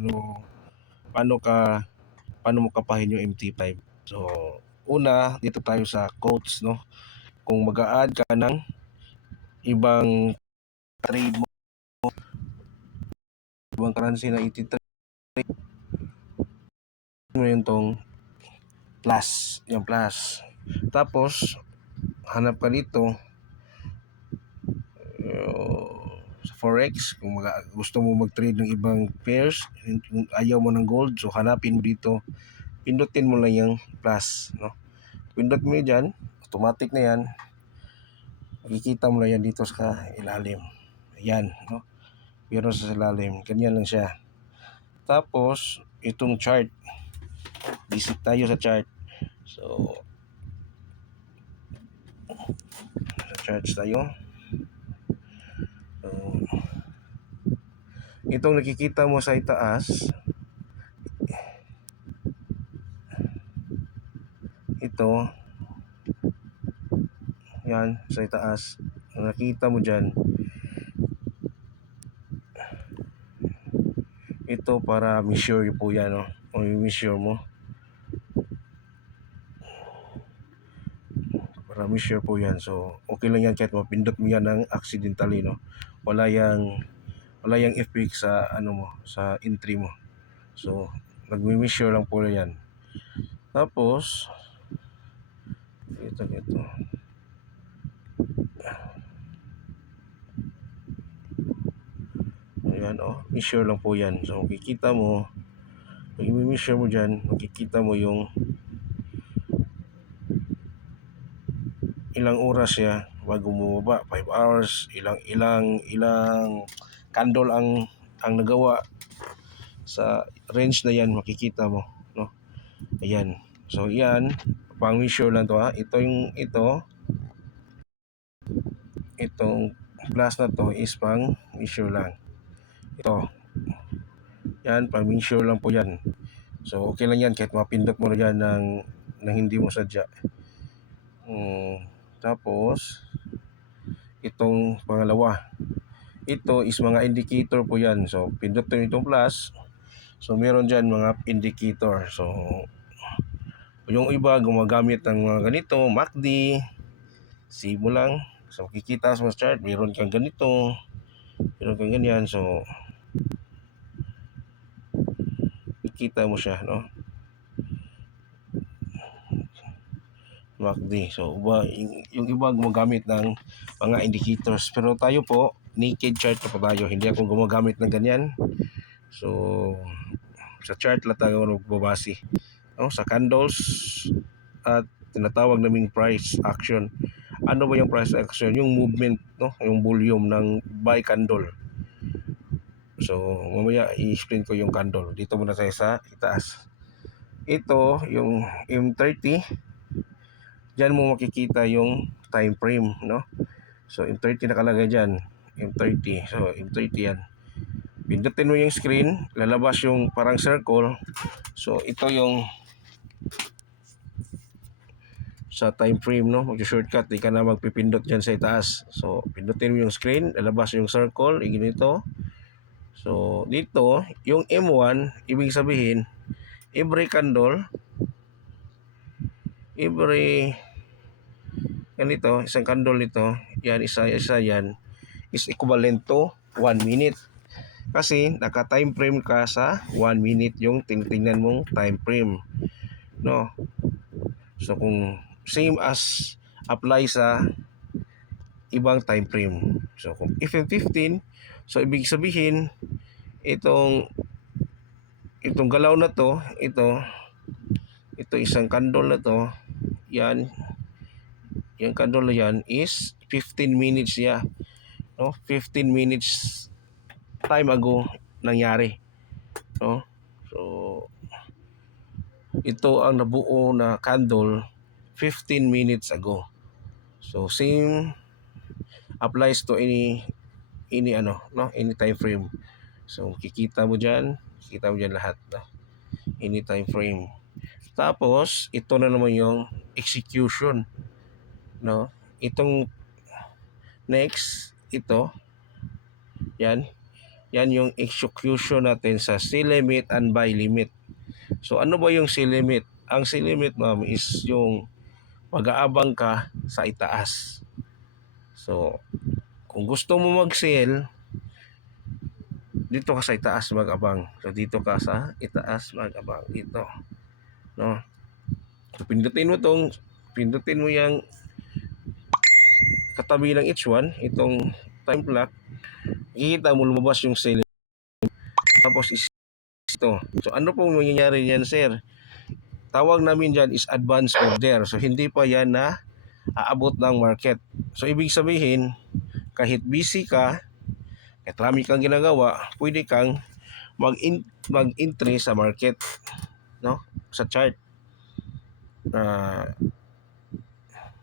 Ano, paano ka paano mo kapahin yung MT5. So, una, dito tayo sa quotes, no? Kung mag-a-add ka ng ibang trade mo, ibang currency na iti-trade mo yung tong plus, yung plus. Tapos, hanap ka dito sa Forex, kung gusto mo mag-trade ng ibang pairs, kung ayaw mo ng gold, so hanapin mo dito, pindutin mo lang yung plus, no? Pindot mo dyan, automatic na yan, makikita mo na yan dito sa ilalim. Ayan, no? Pero sa ilalim, ganyan lang siya. Tapos, itong chart, visit tayo sa chart. So, sa charts tayo. So, itong nakikita mo sa itaas, ito, yan, sa itaas, nakita mo dyan, ito para measure po yan, no? O measure mo, para measure po yan. So, okay lang yan kahit mapindot mo yan ng accidentally, no? Wala yung effect sa ano mo, sa entry mo. So, nagmi-measure lang po yan. Tapos, ito. Ayan, measure lang po yan. So, makikita mo, pag i-measure mo dyan, makikita mo yung ilang oras siya bago bumaba, 5 hours, ilang candle ang nagawa sa range na yan, makikita mo, no? Ayan. So, yan, pang measure lang to, ha. Itong plus na to is pang measure lang. Ito. Yan, pang measure lang po yan. So, okay lang yan kahit mapindot mo na yan ng hindi mo sadya. Tapos, itong pangalawa, ito is mga indicator po yan. So, pindot mo itong plus. So, meron dyan mga indicator. So, yung iba gumagamit ng mga ganito, MACD, save mo lang. So, makikita sa chart, meron kang ganito, meron kang ganyan. So, makikita mo siya, no? MACD. So, yung iba gumagamit ng mga indicators. Pero tayo po, naked chart na po tayo. Hindi ako gumagamit ng ganyan. So, sa chart lang tayo magbabase, no? Sa candles at tinatawag naming price action. Ano ba yung price action? Yung movement, no? Yung volume ng buy candle. So, mamaya i-explain ko yung candle. Dito muna tayo sa itaas. Ito, yung M30. Diyan mo makikita yung time frame, no? So, M30 nakalagay dyan. M30. So, M30 yan. Pindutin mo yung screen, lalabas yung parang circle. So, ito yung sa time frame, no? Mag-shortcut, di ka na magpipindot dyan sa itaas. So, pindutin mo yung screen, lalabas yung circle, ganito. So, dito, yung M1, ibig sabihin, every candle, every ganito, isang candle nito, yan, isa yan, is equivalent to 1 minute. Kasi, naka-time frame ka sa 1 minute yung tinitingnan mong time frame, no? So, kung same as apply sa ibang time frame. So, kung FM15, so ibig sabihin, itong galaw na to, ito isang candle na to, yan, yung candle na yan is 15 minutes ya, no? 15 minutes time ago nangyari, no? So, ito ang nabuo na candle 15 minutes ago. So, same applies to any any time frame. So, kikita mo dyan lahat, no? Any time frame. Tapos, ito na naman yung execution, no? Itong next, ito, yan, Yan yung execution natin sa sell limit and buy limit. So ano ba yung sell limit? Ang sell limit, ma'am, is yung mag-aabang ka sa itaas. So kung gusto mo mag-sell, dito ka sa itaas mag-abang. So dito ka sa itaas mag-abang dito, no? So pindutin mo yung katabi ng each one, itong time clock, makikita mo lumabas yung sell. Tapos is ito. So ano pong mangyayari niyan, sir? Tawag namin dyan is advance order. So hindi pa yan na aabot ng market. So ibig sabihin, kahit busy ka, kahit marami kang ginagawa, pwede kang mag-entry sa market, no? Sa chart.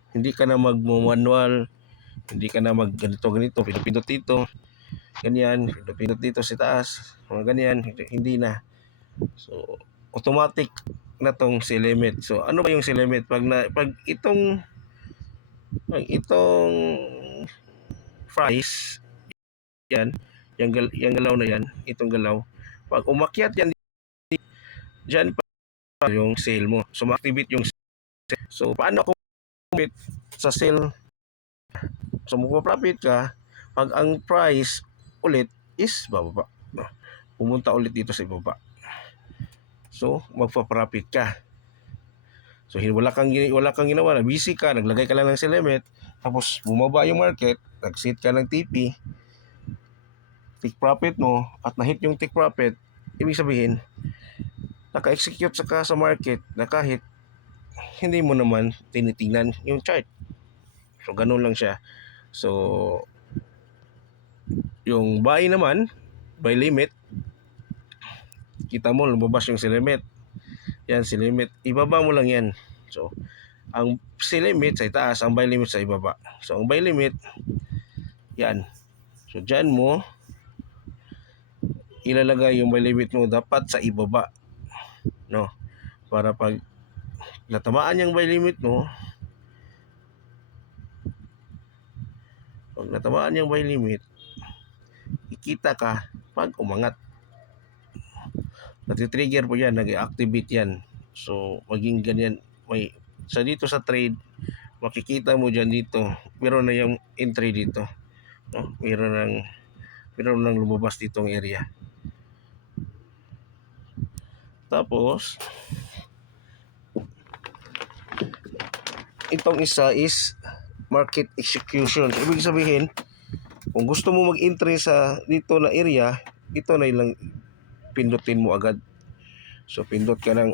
Hindi ka na mag-manual, hindi ka na mag ganito, pinipindot dito, ganyan, pinipindot dito sa taas, mga ganyan, hindi na. So, automatic na tong sell limit. So, ano ba yung sell limit? Pag itong price, yan, yung galaw na yan, itong galaw, pag umakyat yan, dyan pa yung sale mo. So, ma-activate yung sale. So, paano kung sa sale? So, magpa-profit ka pag ang price ulit is bababa. Pumunta ulit dito sa ibaba. So, magpa-profit ka. So, wala kang ginawa, busy ka, naglagay ka lang ng sell limit, tapos bumaba yung market, nag-set ka ng TP, take profit mo, at na-hit yung take profit, ibig sabihin, naka-execute sa market na kahit hindi mo naman tinitingnan yung chart. So, ganun lang siya. So, yung buy naman, buy limit, kita mo, lumabas yung sell limit. Yan, sell limit, ibaba mo lang yan. So, ang sell limit sa itaas, ang buy limit sa ibaba. So, ang buy limit, yan. So, dyan mo, ilalagay yung buy limit mo dapat sa ibaba. No? Para pag natamaan yung buy limit mo, pag natamaan yung buy limit, ikita ka pag umangat. Nati-trigger po yan, nag-activate yan. So, maging ganyan. Dito sa trade, makikita mo dyan dito, meron na yung entry dito. No? Meron nang lumabas ditong area. Tapos, itong isa is market execution. Ibig sabihin, kung gusto mo mag-entry sa dito na area, ito na ilang pindutin mo agad. So, pindot ka ng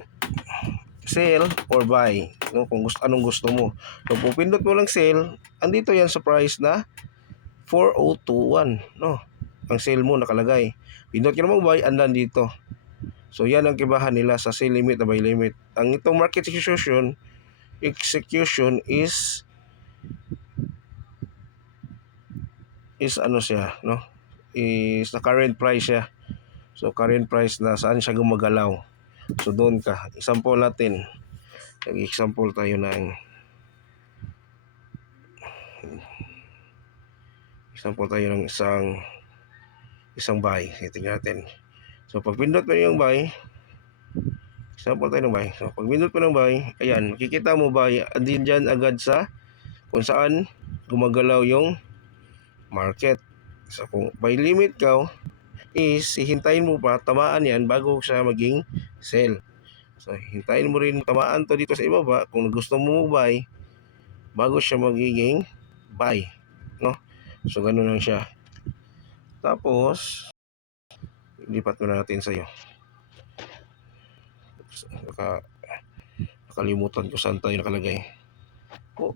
sell or buy, no? Kung anong gusto mo. So, kung pindot mo lang sell, andito yan sa price na 4021, no? Ang sell mo nakalagay. Pindot ka naman buy, andan dito. So, yan ang kibahan nila sa sell limit na buy limit. Ang itong market execution is ano siya, no? Is the current price siya. So, current price na saan siya gumagalaw. So, doon ka. Example natin. Nag-example tayo ng isang buy. Tingnan natin. So, pag pindot mo yung buy, example tayo ng buy. So, pag pindot mo ng buy, ayan, makikita mo buy, andin dyan agad sa kung saan gumagalaw yung market. So, kung buy limit ka, is hihintayin mo pa tamaan yan bago siya maging sell. So, hintayin mo rin tamaan to dito sa ibaba kung gusto mo buy bago siya magiging buy, no? So, ganun lang siya. Tapos, lipat mo na natin sa iyo. Nakalimutan ko saan tayo nakalagay. Oh.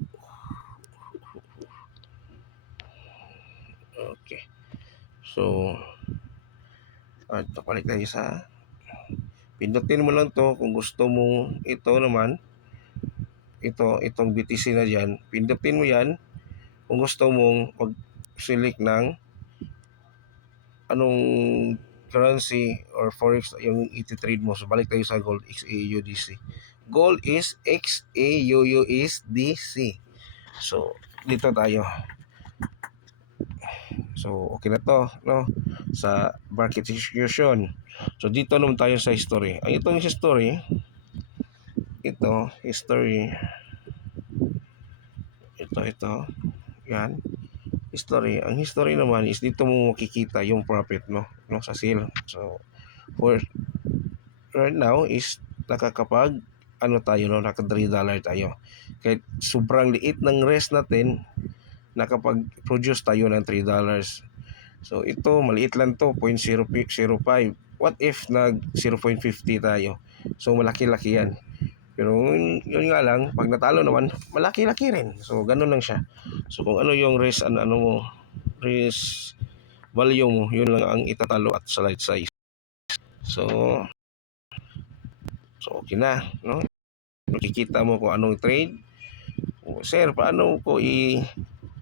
Okay. So, balik tayo sa pindutin mo lang to kung gusto mo ito naman. Itong BTC na dyan. Pindutin mo yan kung gusto mong mag-select ng anong currency or forex yung iti-trade mo. So, balik tayo sa gold, XAUUSD. Gold is XAUUSDC. So, dito tayo. So, okay na to, no? Sa market execution. So, dito naman tayo sa history. Ang itong history, ito, yan, history. Ang history naman is dito mo makikita yung profit, no, sa sale. So, for right now is nakakapag, ano tayo, no, naka $3 tayo. Kahit sobrang liit ng rest natin, nakapag-produce tayo ng $3. So ito maliit lang to, 0.005. What if nag 0.50 tayo? So malaki-laki yan. Pero yun nga lang, pag natalo naman, malaki-laki rin. So ganun lang siya. So kung ano yung ano mo, risk value mo, yun lang ang itatalo at sa light size. So okay na, no? Makikita mo kung anong trade. Sir, paano ko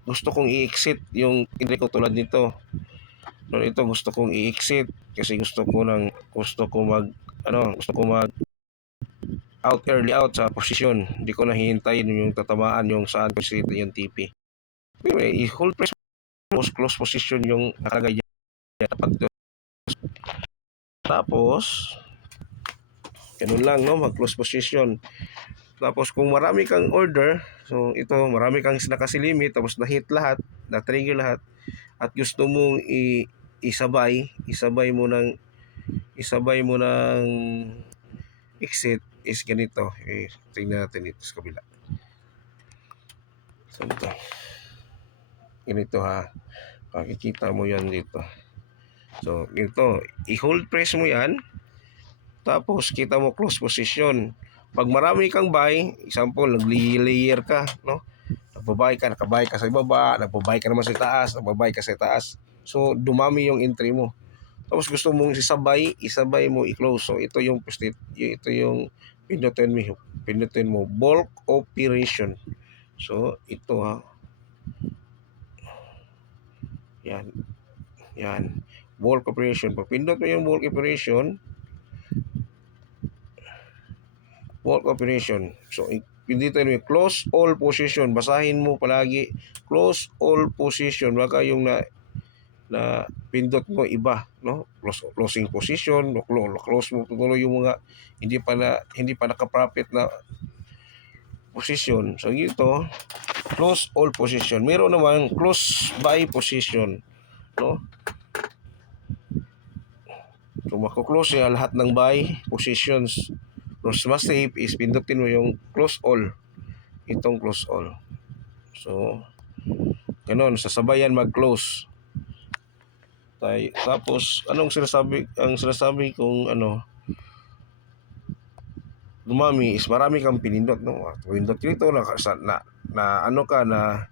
gusto kong i-exit yung hindi ko tulad nito. No, ito gusto kong i-exit kasi gusto ko mag out early out sa posisyon. Hindi ko nahihintayin yung tatamaan yung saan ko sit yung TP. Anyway, i-hold press close position yung nakalagay dyan. Tapos, ganun lang, no? Mag-close position. Tapos, kung marami kang order, so ito, marami kang nakasilimit, tapos na-hit lahat, na-trigger lahat, at gusto mong isabay mo ng exit is ganito. Tingnan natin dito sa kabila. So, ito. Ganito ha. Makikita mo yan dito. So, ganito. I-hold press mo yan. Tapos, kita mo close position. Pag marami kang buy, example, nag-layer ka, no? Nakabay ka sa ibaba, nagbabay ka naman sa taas, nagbabay ka sa taas. So, dumami yung entry mo. Tapos gusto mong isabay mo i-close. So ito yung pindutin mo bulk operation. So ito ha. Yan. Bulk operation. Pag pindot mo yung bulk operation. So pindutin mo yung close all position. Basahin mo palagi close all position. Baka yung na pindot mo iba, no? Closing position, close mo tuloy yung mga hindi pa naka-profit na position. So ito, close all position. Meron naman close buy position, no? So mako-close ya lahat ng buy positions. Mas safe is pindutin mo yung close all. Itong close all. So ganun, sasabayan mag-close. Tapos ang sinasabi kong dumami is marami kang pinindot, no? Pindot dito na ano ka na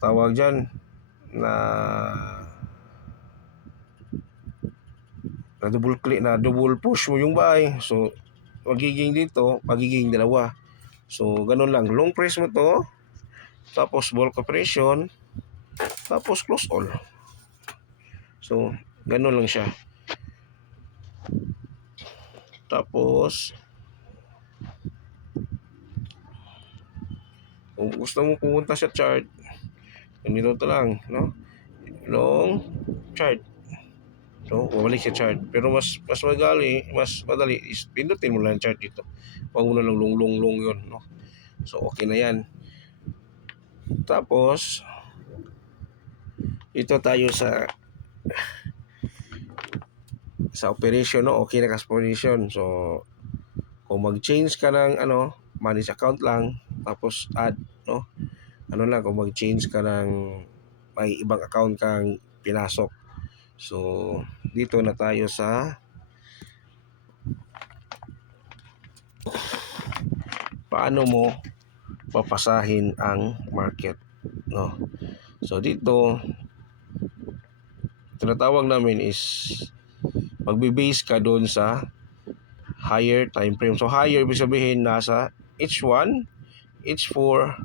tawag diyan na double push mo yung buy. So magiging dalawa. So ganun lang, long press mo to, tapos bulk operation, tapos close all. So ganun lang siya. Tapos kung gusto mo pumunta sa chart, ganito lang, no? Long chart. So, bumalik sa chart. Pero mas madali is pindutin mo lang chart dito. Huwag mo na lang long yun, no? So, okay na yan. Tapos, ito tayo sa operation, no? Okay na position. So, kung mag-change ka ng manage account lang, tapos add, no? Kung mag-change ka ng may ibang account kang pinasok. So, dito na tayo sa paano mo papasahin ang market, no? So, dito tinatawag namin is magbe-base ka doon sa higher time frame. So, higher ibig sabihin nasa H1, H4,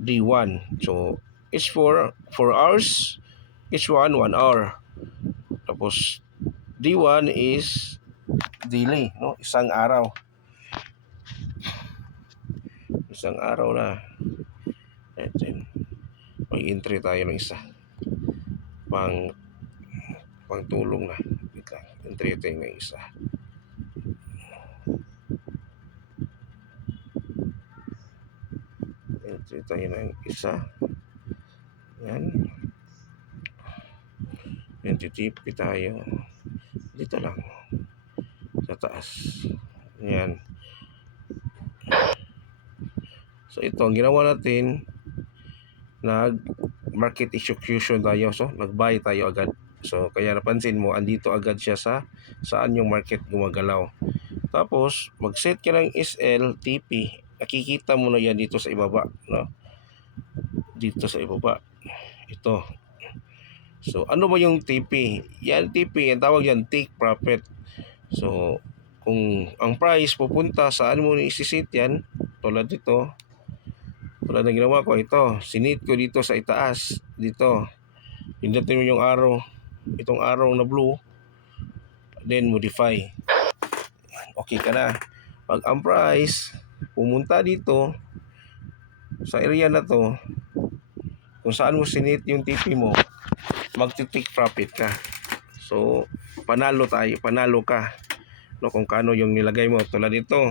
D1. So, H4 4 hours, H1 1 hour. Tapos D1 is daily, no? Isang araw na. May entry tayo ng isa. pang pangtulong na. Wait lang, entry tayo ng isa. Entry tayo ng isa. Yan. Entity tayo. Dito lang. Sa taas. Yan. So ito, ang ginawa natin, nag-market execution tayo. So, nag-buy tayo agad. So, kaya napansin mo, andito agad siya sa saan yung market gumagalaw. Tapos, mag-set ka ng SL, TP. Nakikita mo na yan dito sa ibaba. No? Dito sa ibaba. Ito. So, ano ba yung TP? Yan, TP. Ang tawag yan, take profit. So, kung ang price pupunta saan mo isi-set yan, tulad dito, tulad na ginawa ko, ito, sinit ko dito sa itaas, dito, pindutin mo yung arrow, itong arrow na blue, then modify. Okay ka na. Pag ang price pumunta dito sa area na to, kung saan mo sinit yung TP mo, magti-take profit ka. So, panalo ka. No, kung kano yung nilagay mo. Tulad dito,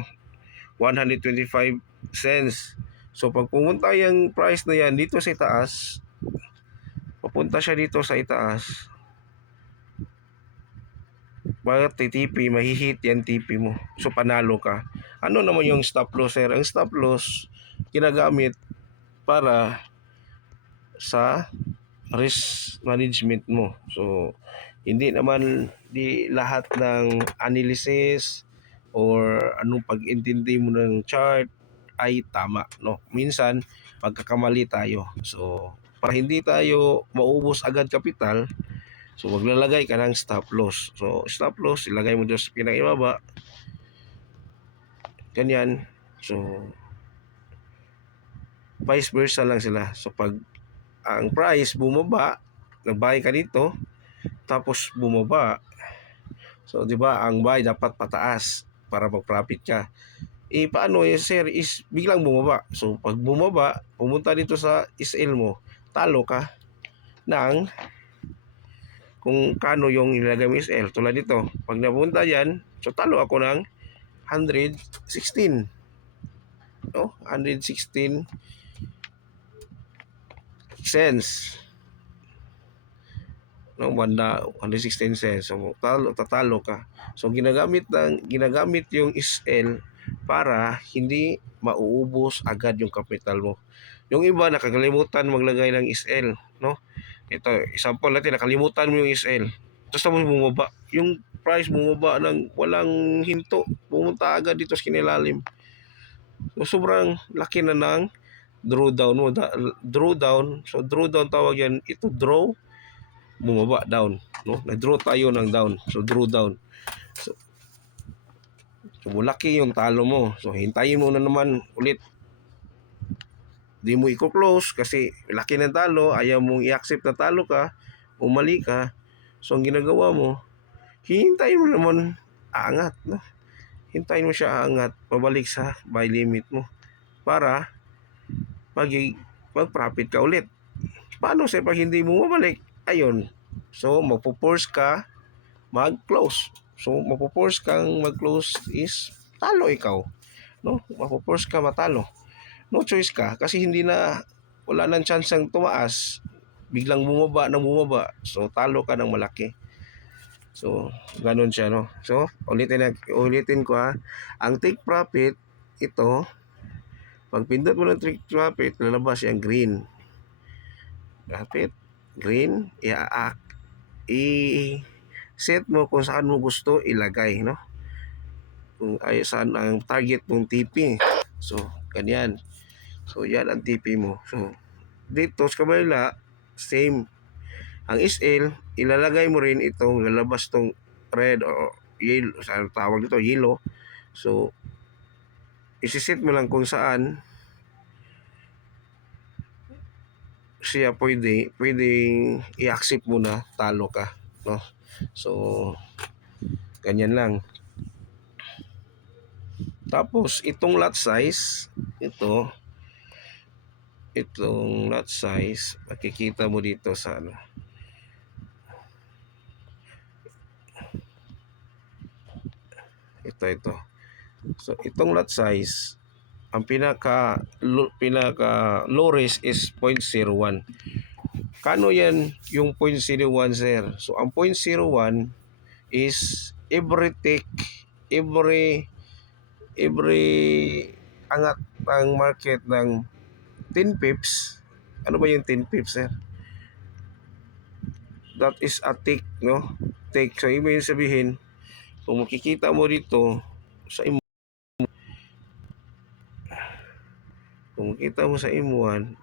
125 cents. So, pag pumunta yung price na yan dito sa itaas, papunta siya dito sa itaas, bakit TP, mahihit yan TP mo. So, panalo ka. Ano naman yung stop loss, sir? Ang stop loss, ginagamit para sa risk management mo. So, hindi naman di lahat ng analysis or anong pag-intindi mo ng chart ay tama, no? Minsan, pagkakamali tayo. So, para hindi tayo maubos agad kapital, so maglalagay ka ng stop loss. So, stop loss, ilagay mo dyan sa pinakibaba. Ganyan. So, vice versa lang sila. So, pag ang price bumaba, nag-buy ka dito, tapos bumaba. So, di ba, ang buy dapat pataas para mag-profit ka. Paano sir, is biglang bumaba. So, pag bumaba, pumunta dito sa SL mo, talo ka ng kung kano yung ilagay mo SL. Tulad dito, pag napunta yan, so talo ako ng 116. No? 116 cents. No, banda 116 cents. So tatalo ka. So ginagamit yung SL para hindi mauubos agad yung capital mo. Yung iba nakakalimutan maglagay ng SL, no? Ito, example natin, nakalimutan mo yung SL. Tapos bumaba. Yung price bumaba ng walang hinto. Pumunta agad dito sa kinilalim. So sobrang laki na ng drawdown mo. Drawdown. So drawdown tawag yan. Ito draw, bumaba, down, no? Nag-draw tayo ng down. So draw down. So malaki yung talo mo. So hintayin mo na naman ulit. Di mo i-close kasi laki ng talo, ayaw mong i-accept na talo ka, umali ka. So ang ginagawa mo, hintayin mo naman aangat, no? Hintayin mo siya aangat pabalik sa buy limit mo para mag-profit ka ulit. Paano sir pag hindi mo mabalik? Ayun. So, magpo-force ka mag-close. So, magpo-force kang mag-close is talo ikaw. No? Magpo-force ka matalo. No choice ka kasi wala nang chance ang tumaas. Biglang bumaba. So, talo ka ng malaki. So, ganun siya, no? So, ulitin ko ha. Ang take profit, ito, pag pindot mo ng take profit, lalabas yung green. Profit, green, i-set mo kung saan mo gusto ilagay, no? Kung saan ang target mong TP. So, ganyan. So, yan ang TP mo. So, dito sa kabila, same. Ang SL, ilalagay mo rin itong lalabas tong red o yellow, saan tawag dito, yellow. So, isiset mo lang kung saan siya pwede i-accept mo na talo ka, no? So, ganyan lang. Tapos, itong lot size, itong lot size, makikita mo dito sa ito. So itong lot size, ang pinaka low risk is 0.01. Kano yan yung 0.01, sir? So ang 0.01 is every angat ng market ng 10 pips. Ano ba yung 10 pips, sir? That is a tick, no? Tick. So ibig sabihin, kung makikita mo dito sa kung makita mo sa imuan,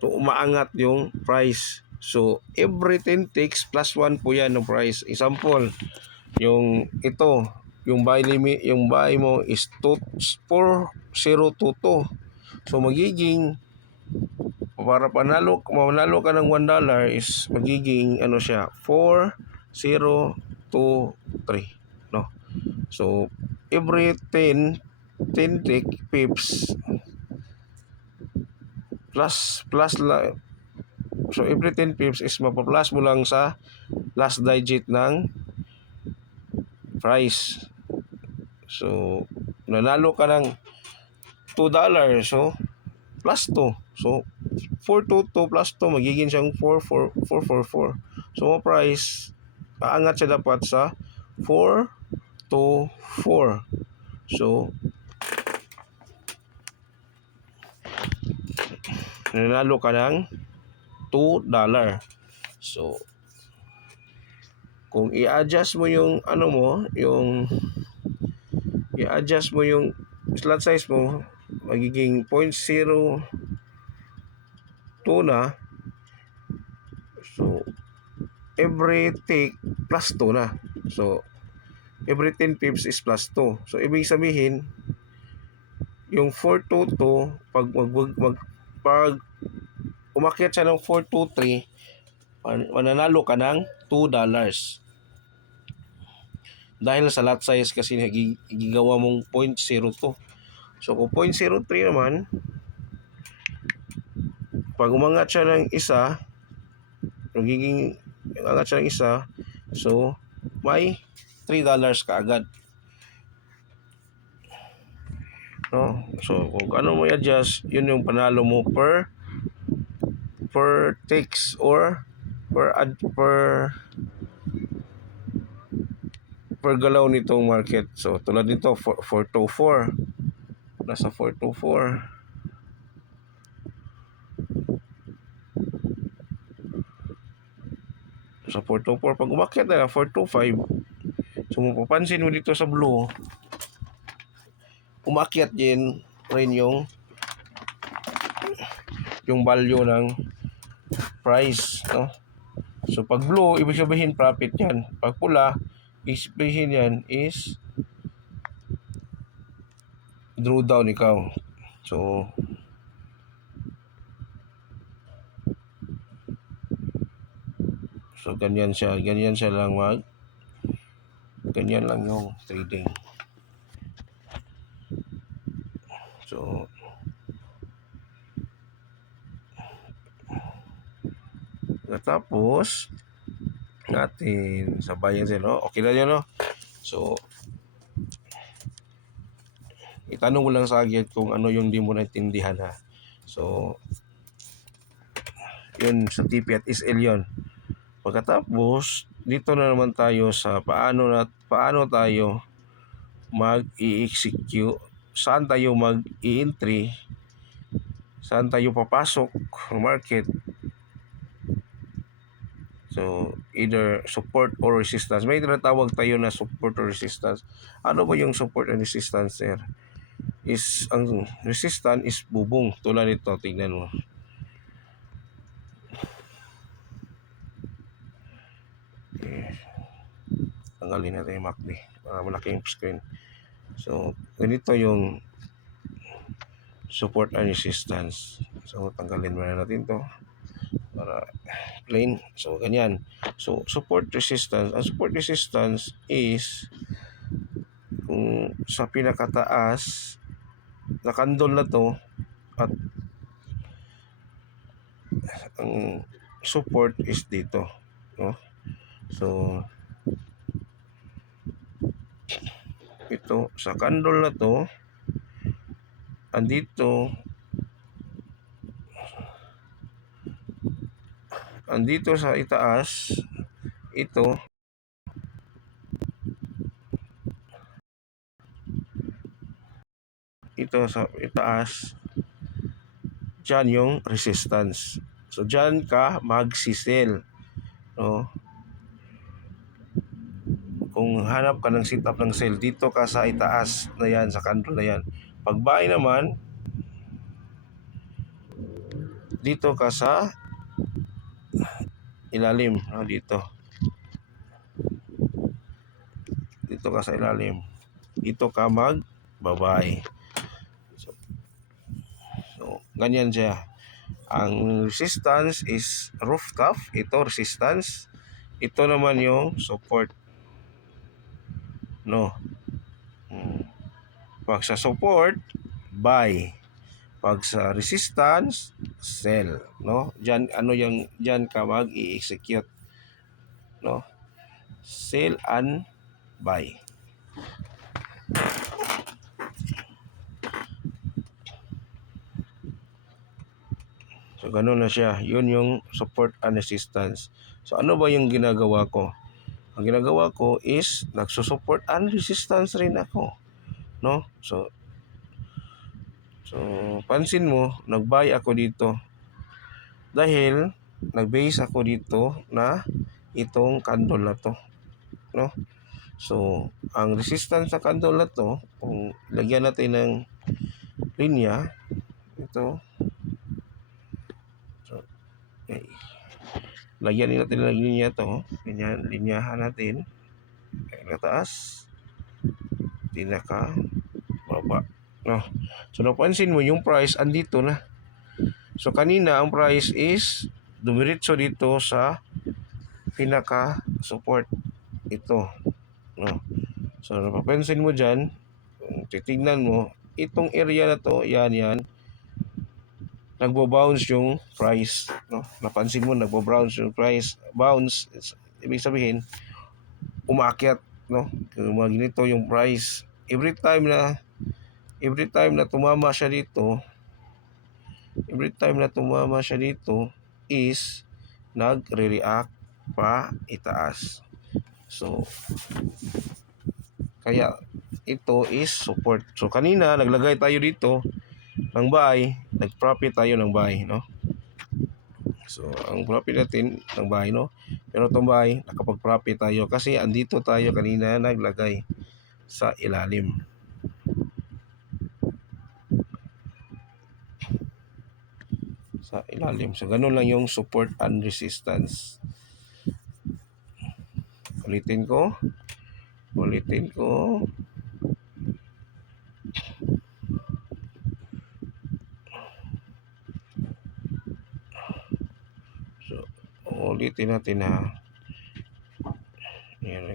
to umaangat yung price. So every 10 ticks plus 1 po yan ng price. Example, yung ito, yung buy limit, yung buy mo is 4022. So magiging para manalo ka ng $1 is magiging ano siya, 4023, no? So every 10 tick pips plus la, so every 10 pips is mapa-plus mo lang sa last digit ng price. So nanalo ka ng $2, so plus 2. So 422 plus 2 magiging siyang 44444. So ang price aangat siya dapat sa 424. So nanalo ka ng $2. So kung i-adjust mo yung ano mo, yung i-adjust mo yung slot size mo, magiging 0.02 na. So every tick plus 2 na. So every 10 pips is plus 2. So ibig sabihin yung 422 pag umakyat siya ng 423, mananalo ka ng $2. Dahil sa lot size kasi gigawa mong 0.02. So kung 0.03 naman, pag umangat siya ng isa, magiging umangat siya ng isa, so may $3 ka agad. No? So kung ano mo i-adjust, yun yung panalo mo per ticks or per galaw nitong market. So tulad nito 424, nasa 424. Sa 424 pag umakyat na 425, so mapapansin mo dito sa blue, umakyat din rin yung value ng price, no? So pag blue, ibig sabihin profit yan. Pag pula, ibig sabihin yan is drawdown ikaw. So ganyan siya lang ganyan lang yung trading. So tapos natin sabayan sila, no? Okay na yun, no? So itanong mo lang sa akin kung ano yung di mo naintindihan, ha. So yun sa TP at SL yun. Pagkatapos dito na naman tayo sa paano tayo mag-i-execute, saan tayo mag-i-entry, saan tayo papasok ng market. So either support or resistance. May tinatawag tayo na support or resistance. Ano ba yung support and resistance, sir? Is ang resistance is bubong. Tulad nito, tingnan mo. Okay. Tanggalin natin yung MACD para malaking screen. So ganito yung support and resistance. So tanggalin muna natin to para plain. So ganyan. So support resistance. Ang support resistance is kung sa pinakataas na candle na to, at ang support is dito, no? So ito sa candle na to, andito sa itaas, ito sa itaas, dyan yung resistance. So dyan ka magsisell, no? Kung hanap ka ng setup ng sell, dito ka sa itaas na yan, sa candle na yan. Pag buy naman, dito ka sa ilalim, no? Dito ka sa ilalim, dito ka magbabay. So ganyan siya. Ang resistance is rooftop, ito resistance, ito naman yung support, no? Pag sa support, buy. Pag sa resistance, sell, no? Diyan diyan ka mag-i-execute, no? Sell and buy. So ganun na siya. Yun yung support and resistance. So ano ba yung ginagawa ko? Ang ginagawa ko is nagsusupport and resistance rin ako, no? So pansin mo, nag-buy ako dito dahil nag-base ako dito na itong candle na to, no? So ang resistance sa candle na to, kung lagyan natin ng linya, ito, so, okay. Lagyan natin ng linya to, linyahan natin, taas, tinaka, baba, no? So napansin mo yung price andito na. So kanina ang price is dumiretso dito sa pinaka support ito, no? So napapansin mo diyan, kung titingnan mo itong area na to, yan nagbo-bounce yung price, no? Napansin mo nagbo-bounce yung price. Bounce, ibig sabihin umakyat, no? Kung ganito yung price, every time na tumama siya dito, is nagre-react pa itaas. So kaya ito is support. So kanina naglagay tayo dito ng buy, nag-profit tayo ng buy, no? So ang profit natin ng buy, no? Pero itong buy, nakapag-profit tayo kasi andito tayo kanina naglagay sa ilalim. So ganun lang yung support and resistance. Ulitin ko. So ulitin natin ha. Yan.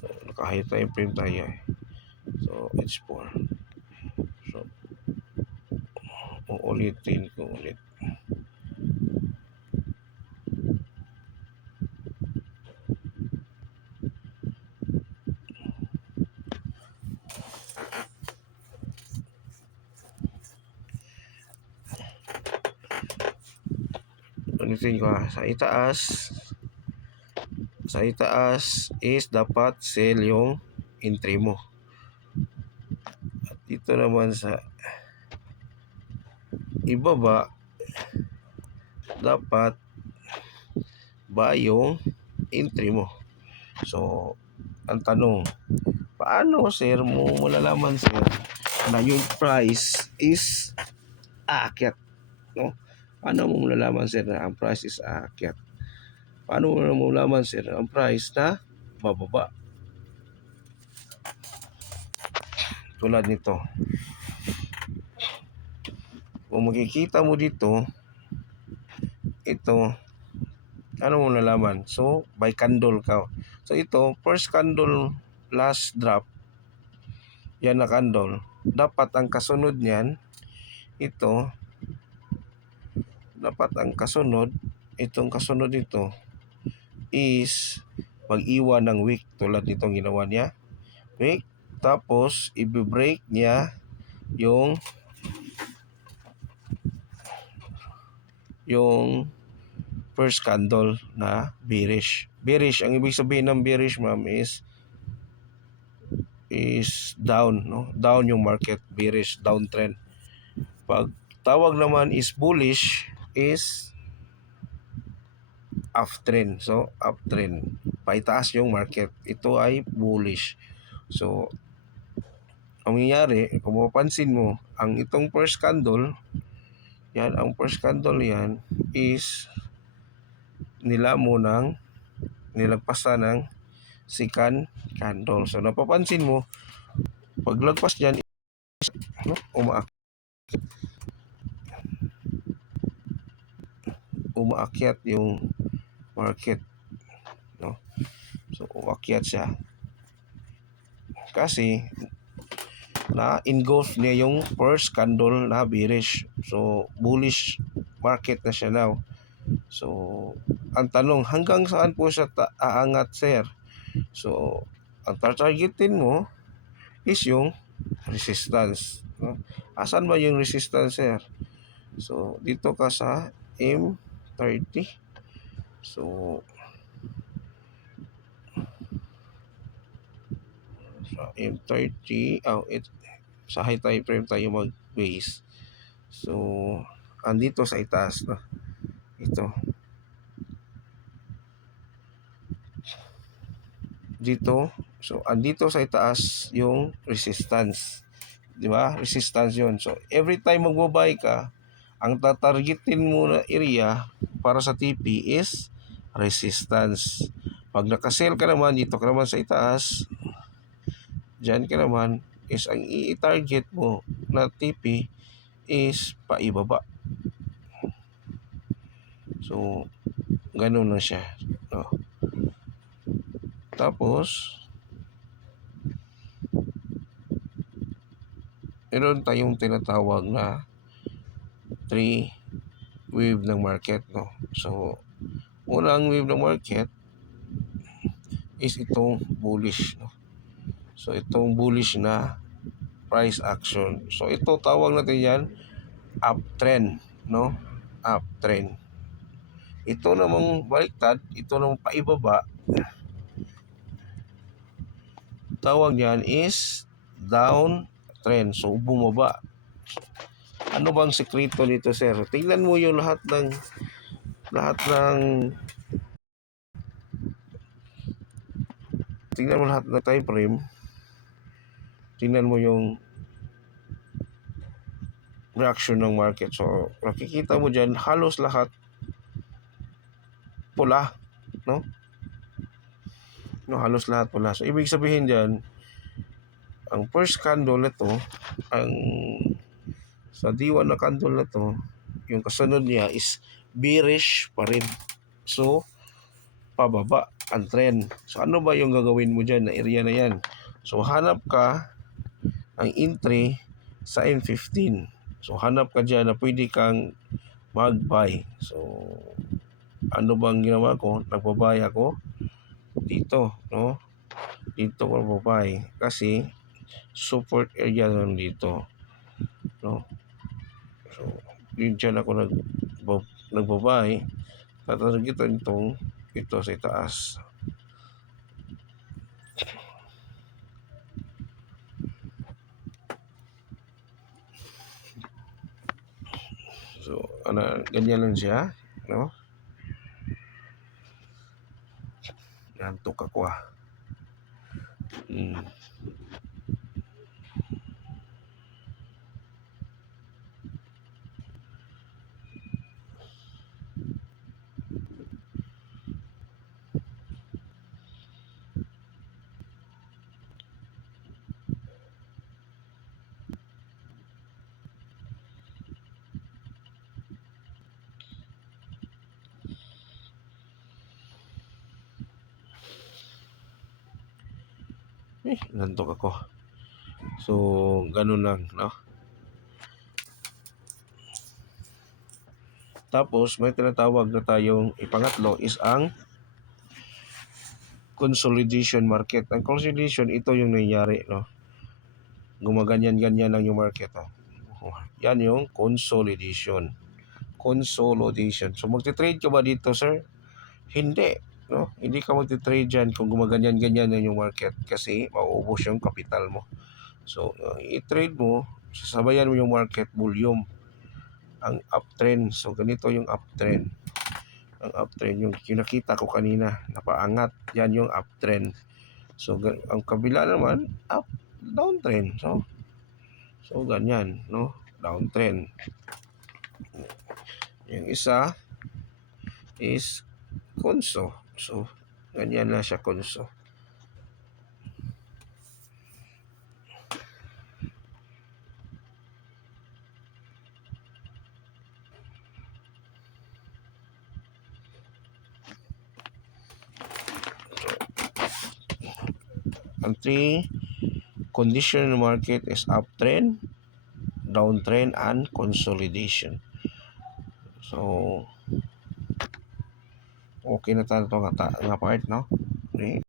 So naka-high time frame tayo eh. So H4. So uulitin ko ulit. Ulitin ko ha. Sa itaas is dapat sell yung entry mo. At dito naman sa ibaba, dapat buy yung entry mo. So ang tanong, paano sir mo malalaman sir na yung price is aakyat, no? Paano mo malalaman sir na ang price is aakyat? Paano mo malalaman sir na ang price na bababa? Tulad nito, kung makikita mo dito, ito, ano mo nalaman? So by candle ka. So ito, first candle, last drop, yan na candle. Dapat ang kasunod niyan, ito, itong kasunod ito is mag-iwan ng wick tulad nitong ginawa niya. Wick. Tapos, i-break niya yung first candle na bearish. Bearish, ang ibig sabihin ng bearish, ma'am, is down, no? Down yung market, bearish, downtrend. Pag tawag naman is bullish, is uptrend. So, uptrend. Paitaas yung market. Ito ay bullish. So, ang nangyayari, kung mapapansin mo, ang itong first candle, yan, ang first candle yan is nilagpasan ng second candle. So, napapansin mo, paglagpas dyan, no, umaakyat yung market, no? So, umakyat siya. Kasi, na-engulf niya yung first candle na bearish. So, bullish market na siya now. So, ang tanong, hanggang saan po siya aangat, sir? So, ang targetin mo is yung resistance, no? Asan ba yung resistance, sir? So, dito ka sa M30. So, sa M30, sa high time frame tayo mag-base. So, andito sa itaas, no? Ito. Dito. So, andito sa itaas yung resistance. Di ba? Resistance yun. So, every time magbabay ka, ang tatargetin mo na area para sa TP is resistance. Pag nakasell ka naman, dito ka naman sa itaas, dyan ka naman, is ang i-target mo na TP is paibaba. So, ganun na siya. No? Tapos, meron tayong tinatawag na 3 wave ng market, no? So, unang wave ng market is itong bullish, no? So, itong bullish na price action. So, ito tawag natin yan uptrend, no? Uptrend. Ito namang baliktad, ito namang paibaba, tawag niyan is down trend. So, bumaba. Ano bang sekreto nito, sir? Tingnan mo yung lahat ng tingnan mo lahat ng time frame. Tingnan mo yung reaction ng market. So, nakikita mo dyan, halos lahat pula, no? No, halos lahat pula. So, ibig sabihin dyan, ang first candle na to, ang sa D1 na candle na to, yung kasunod niya is bearish pa rin. So, pababa ang trend. So, ano ba yung gagawin mo dyan na area na yan? So, hanap ka ang entry sa M15. So, hanap ka dyan na pwede kang mag-buy. So, ano bang ginawa ko? Nagbabay ako dito, no? Dito ko nagbabay kasi support area lang dito, no? So, yun dyan ako nagbabay. Tatargetan itong ito sa itaas. So, ganyan lang siya, no? Nantok ako ah. Nantok ako. So, ganun lang, no? Tapos, may tinatawag na tayong ipangatlo is ang consolidation market. Ang consolidation, ito yung nangyayari, no? Gumaganyan-ganyan lang yung market, oh. Yan yung consolidation. Consolidation. So magte-trade ka ba dito, sir? Hindi, no? Hindi ka magte-trade dyan kung gumaganyan-ganyan na yung market kasi mauubos yung capital mo. So i-trade mo, sasabayan mo yung market volume, ang uptrend. So ganito yung uptrend. Ang uptrend, yung nakita ko kanina, napaangat, yan yung uptrend. So ang kabila naman, downtrend. So ganyan, no? Downtrend. Yung isa is konso. So ganyan na siya, konso. Ang three condition in the market is uptrend, downtrend, and consolidation. So okay na tayo nga part, no? Okay.